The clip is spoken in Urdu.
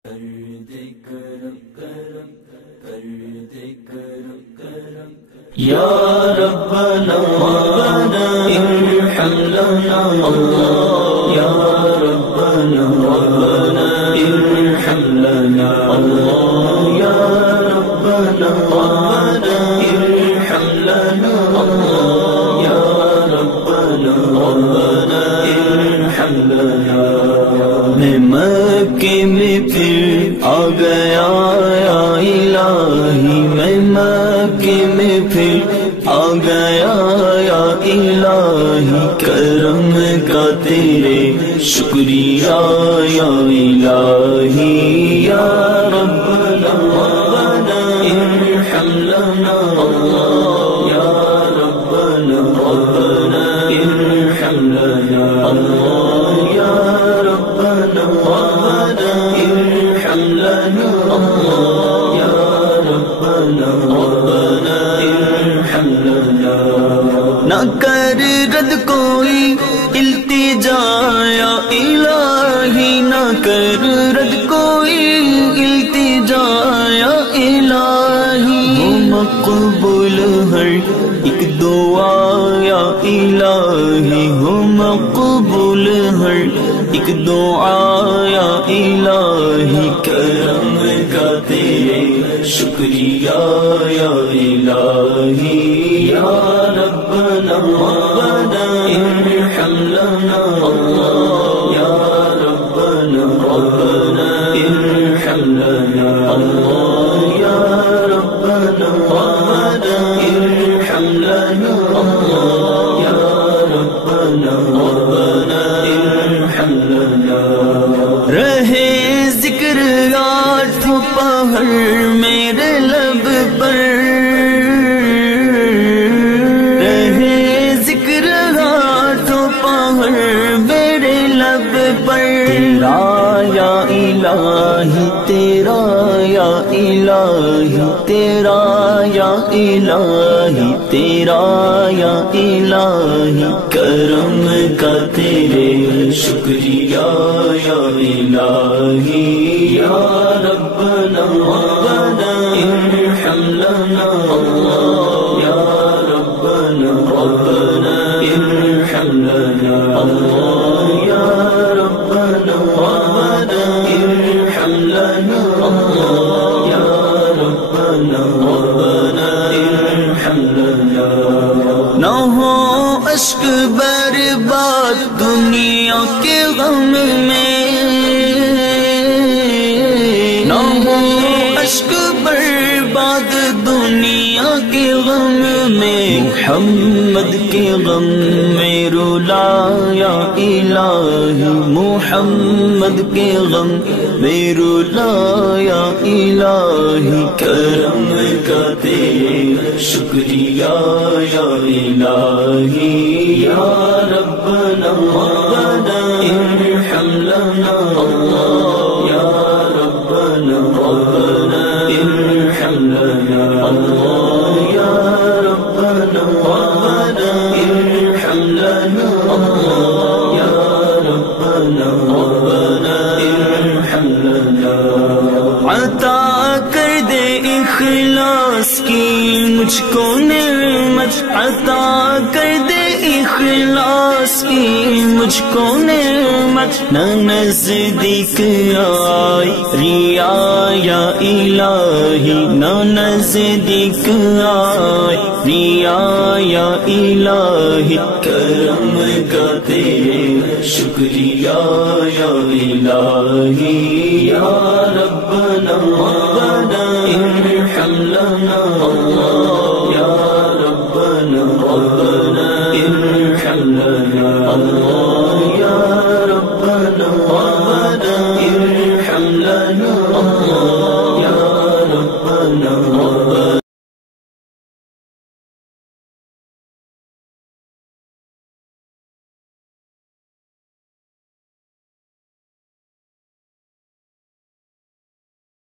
یا ربنا ارحم لنا اللہ یا ربنا ارحم لنا اللہ یا ربنا ارحم لنا اللہ یا ربنا ارحم لنا. میں مکے میں پھر آ گیا یا الہی، میں مکے میں پھر آ گیا یا الہی، کرم کا تیرے شکریہ یا الہی. یا ربنا ارحم لنا اللہ یا ربنا ارحم لنا اللہ یا ربنا ارحم لنا اللہ یا ربنا ارحم لنا. نہ کر رد کوئی التجا یا الہی، نہ کر رد کوئی التجا یا الہی، ہو مقبول ہر ایک دعا یا الہی، ہو مقبول ہر ایک دعا یا الہی، کرم کا تیرے شکریہ یا الہی. یا ربنا ارحم لنا اللہ یا ربنا ارحم لنا اللہ یا ربنا ارحم لنا اللہ یا ربنا ارحم لنا. رہے ذکر آٹھ پہر میرے لب پر، رہے ذکر آٹھ پہر میرے لب پر، تیرا یا الہی تیرا یا الہی تیرا یا الہی تیرا یا الہی، کرم کا تیرے شکریہ یا الہی. یا ربنا ارحم لنا اللہ یا ربنا ارحم لنا اللہ یا ربنا ارحم لنا اللہ یا ربنا ارحم لنا. نہ ہو اشک برباد دنیا کے غم میں، نہ ہو اشک برباد دنیا کے غم میں، محمد کے غم میں رولا یا الہی، محمد کے غم میں رولا یا الہی، کرم کا تیرے شکریہ یا الہی. یا ربنا ارحم لنا اللہ یا ربنا ارحم لنا اللہ یا ربنا ارحم لنا اللہ یا ربنا ارحم لنا. عطا کر دے اخلاص کی مجھ کو نعمت، عطا کر دے اخلاص کی مجھ کو نعمت، نہ نزدیک آئی ریا یا الہی، نہ نزدیک آئی ریا یا الہی، کرم کا تیرے شکریہ یا الہی. یا ربنا ارحم لنا اللہ یا ربنا ارحم لنا اللہ یا ربنا ارحم لنا اللہ یا ربنا